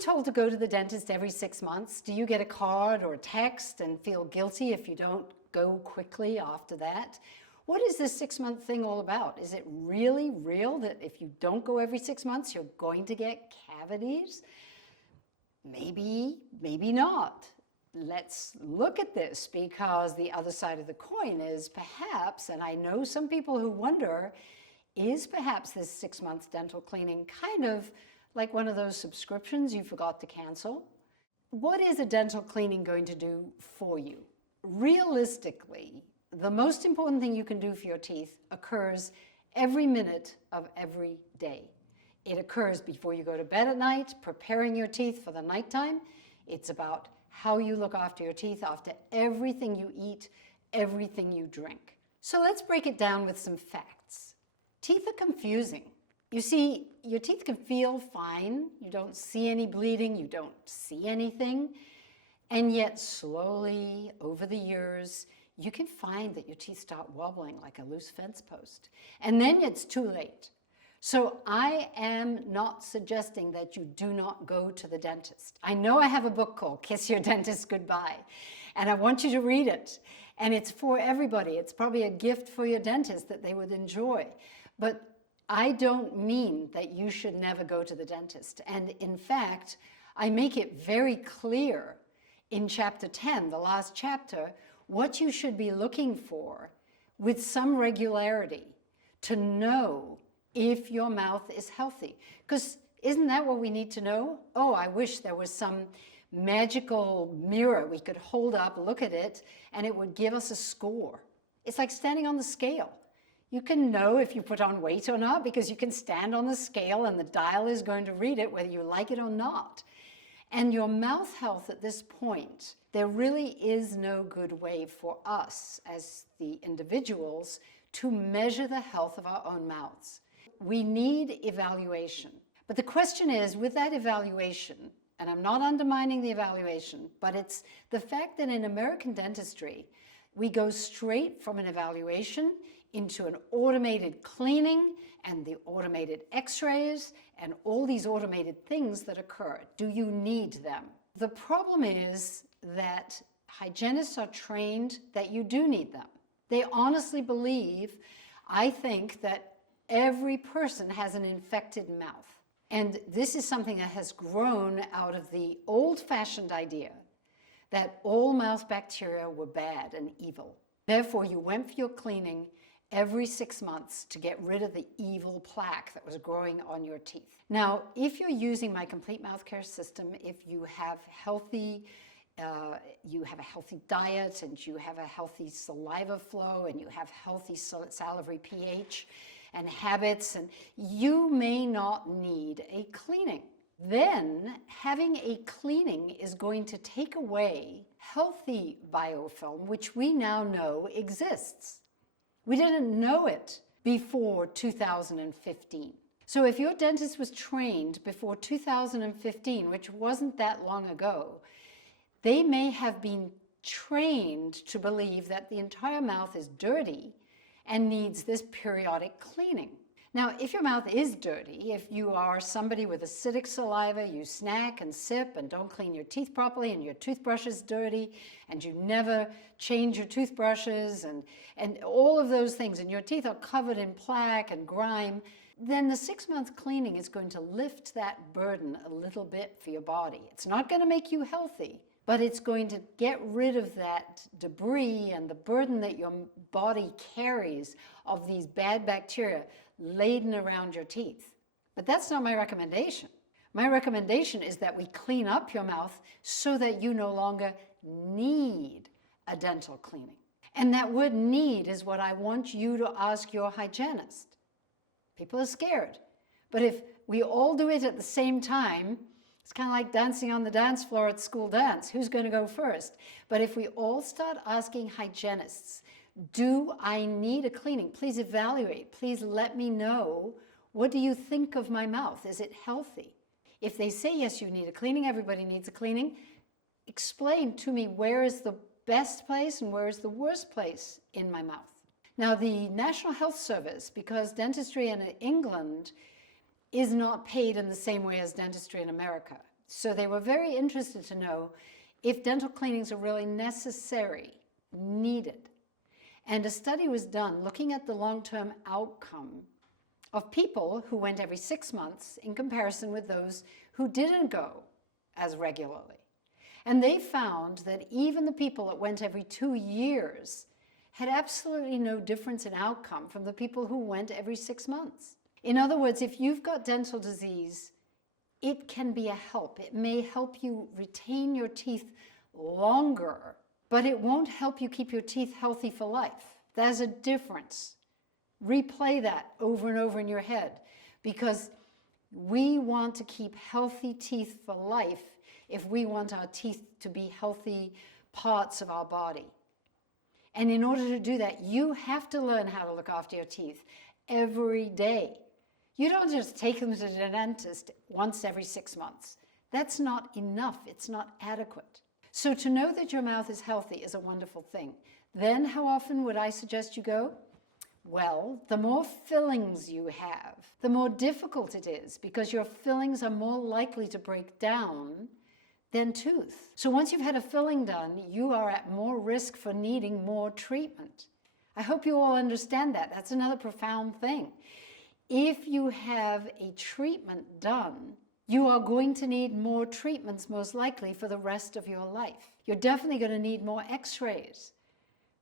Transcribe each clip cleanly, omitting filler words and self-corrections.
told to go to the dentist every 6 months. Do you get a card or a text and feel guilty if you don't go quickly after that? What is this 6-month thing all about? Is it really real that if you don't go every 6 months, you're going to get cavities? Maybe, maybe not. Let's look at this, because the other side of the coin is perhaps, and I know some people who wonder, is perhaps this 6-month dental cleaning kind of like one of those subscriptions you forgot to cancel? What is a dental cleaning going to do for you? Realistically, the most important thing you can do for your teeth occurs every minute of every day. It occurs before you go to bed at night, preparing your teeth for the nighttime. It's about how you look after your teeth after everything you eat, everything you drink. So let's break it down with some facts. Teeth are confusing. You see, your teeth can feel fine. You don't see any bleeding. You don't see anything. And yet slowly, over the years, you can find that your teeth start wobbling like a loose fence post. And then it's too late. So I am not suggesting that you do not go to the dentist. I know I have a book called Kiss Your Dentist Goodbye, and I want you to read it. And it's for everybody. It's probably a gift for your dentist that they would enjoy. But I don't mean that you should never go to the dentist. And in fact, I make it very clear in chapter 10, the last chapter, what you should be looking for with some regularity to know if your mouth is healthy. Because isn't that what we need to know? Oh, I wish there was some magical mirror we could hold up, look at it, and it would give us a score. It's like standing on the scale. You can know if you put on weight or not because you can stand on the scale and the dial is going to read it whether you like it or not. And your mouth health at this point, there really is no good way for us as the individuals to measure the health of our own mouths. We need evaluation. But the question is, with that evaluation, and I'm not undermining the evaluation, but it's the fact that in American dentistry, we go straight from an evaluation into an automated cleaning and the automated x-rays and all these automated things that occur. Do you need them? The problem is that hygienists are trained that you do need them. They honestly believe, I think, that every person has an infected mouth. And this is something that has grown out of the old-fashioned idea that all mouth bacteria were bad and evil. Therefore, you went for your cleaning every 6 months to get rid of the evil plaque that was growing on your teeth. Now, if you're using my complete mouth care system, if you have a healthy diet and you have a healthy saliva flow and you have healthy salivary pH and habits, and you may not need a cleaning. Then having a cleaning is going to take away healthy biofilm, which we now know exists. We didn't know it before 2015. So if your dentist was trained before 2015, which wasn't that long ago, they may have been trained to believe that the entire mouth is dirty and needs this periodic cleaning. Now, if your mouth is dirty, if you are somebody with acidic saliva, you snack and sip and don't clean your teeth properly and your toothbrush is dirty and you never change your toothbrushes and all of those things and your teeth are covered in plaque and grime, then the 6-month cleaning is going to lift that burden a little bit for your body. It's not going to make you healthy, but it's going to get rid of that debris and the burden that your body carries of these bad bacteria laden around your teeth. But that's not my recommendation. My recommendation is that we clean up your mouth so that you no longer need a dental cleaning. And that word need is what I want you to ask your hygienist. People are scared. But if we all do it at the same time, it's kind of like dancing on the dance floor at school dance. Who's going to go first? But if we all start asking hygienists, do I need a cleaning? Please evaluate. Please let me know. What do you think of my mouth? Is it healthy? If they say, yes, you need a cleaning, everybody needs a cleaning, explain to me where is the best place and where is the worst place in my mouth. Now, the National Health Service, because dentistry in England is not paid in the same way as dentistry in America. So they were very interested to know if dental cleanings are really necessary, needed. And a study was done looking at the long-term outcome of people who went every 6 months in comparison with those who didn't go as regularly. And they found that even the people that went every 2 years had absolutely no difference in outcome from the people who went every 6 months. In other words, if you've got dental disease, it can be a help. It may help you retain your teeth longer, but it won't help you keep your teeth healthy for life. There's a difference. Replay that over and over in your head, because we want to keep healthy teeth for life if we want our teeth to be healthy parts of our body. And in order to do that, you have to learn how to look after your teeth every day. You don't just take them to the dentist once every 6 months. That's not enough. It's not adequate. So to know that your mouth is healthy is a wonderful thing. Then how often would I suggest you go? Well, the more fillings you have, the more difficult it is, because your fillings are more likely to break down than tooth. So once you've had a filling done, you are at more risk for needing more treatment. I hope you all understand that. That's another profound thing. If you have a treatment done, you are going to need more treatments most likely for the rest of your life. You're definitely going to need more x-rays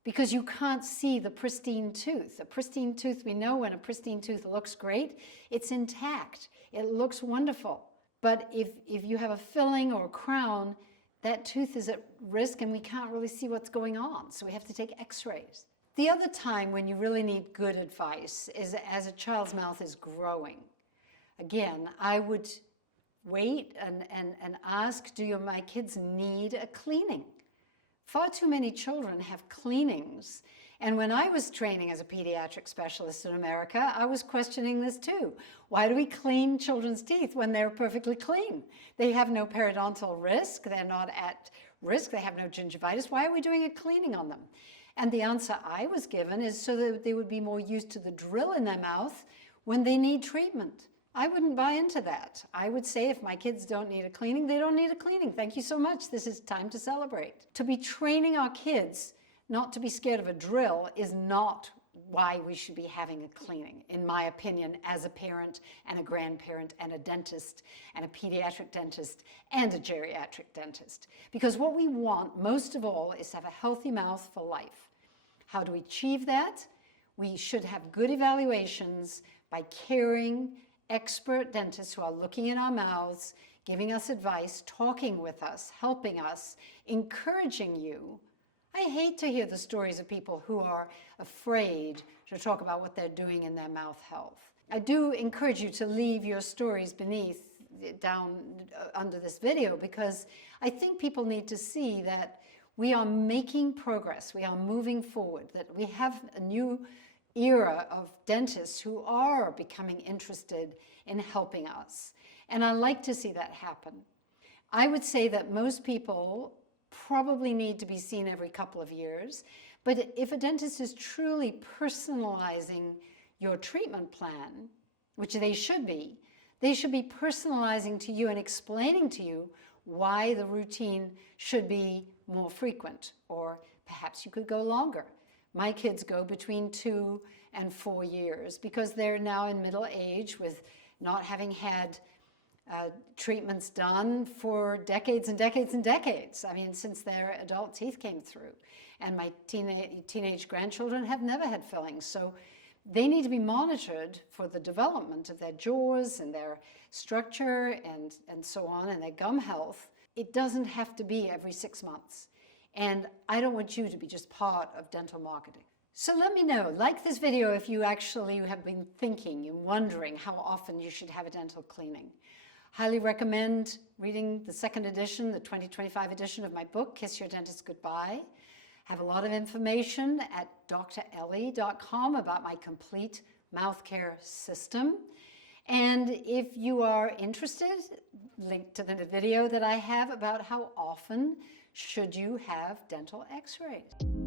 because you can't see the pristine tooth. A pristine tooth, we know when a pristine tooth looks great, it's intact. It looks wonderful. But if you have a filling or a crown, that tooth is at risk and we can't really see what's going on. So we have to take x-rays. The other time when you really need good advice is as a child's mouth is growing. Again, I would wait and ask, my kids need a cleaning? Far too many children have cleanings. And when I was training as a pediatric specialist in America, I was questioning this too. Why do we clean children's teeth when they're perfectly clean? They have no periodontal risk. They're not at risk. They have no gingivitis. Why are we doing a cleaning on them? And the answer I was given is so that they would be more used to the drill in their mouth when they need treatment. I wouldn't buy into that. I would say if my kids don't need a cleaning, they don't need a cleaning. Thank you so much. This is time to celebrate. To be training our kids not to be scared of a drill is not why we should be having a cleaning, in my opinion, as a parent and a grandparent and a dentist and a pediatric dentist and a geriatric dentist. Because what we want most of all is to have a healthy mouth for life. How do we achieve that? We should have good evaluations by caring, expert dentists who are looking in our mouths, giving us advice, talking with us, helping us, encouraging you. I hate to hear the stories of people who are afraid to talk about what they're doing in their mouth health. I do encourage you to leave your stories down under this video, because I think people need to see that we are making progress, we are moving forward, that we have a new era of dentists who are becoming interested in helping us. And I like to see that happen. I would say that most people probably need to be seen every couple of years, but if a dentist is truly personalizing your treatment plan, which they should be personalizing to you and explaining to you why the routine should be more frequent, or perhaps you could go longer. My kids go between 2 and 4 years because they're now in middle age with not having had treatments done for decades and decades and decades. I mean, since their adult teeth came through. And my teenage grandchildren have never had fillings. So they need to be monitored for the development of their jaws and their structure and so on, and their gum health. It doesn't have to be every 6 months. And I don't want you to be just part of dental marketing. So let me know, like this video if you actually have been thinking and wondering how often you should have a dental cleaning. Highly recommend reading the second edition, the 2025 edition of my book, Kiss Your Dentist Goodbye. Have a lot of information at drellie.com about my complete mouth care system. And if you are interested, link to the video that I have about how often should you have dental x-rays.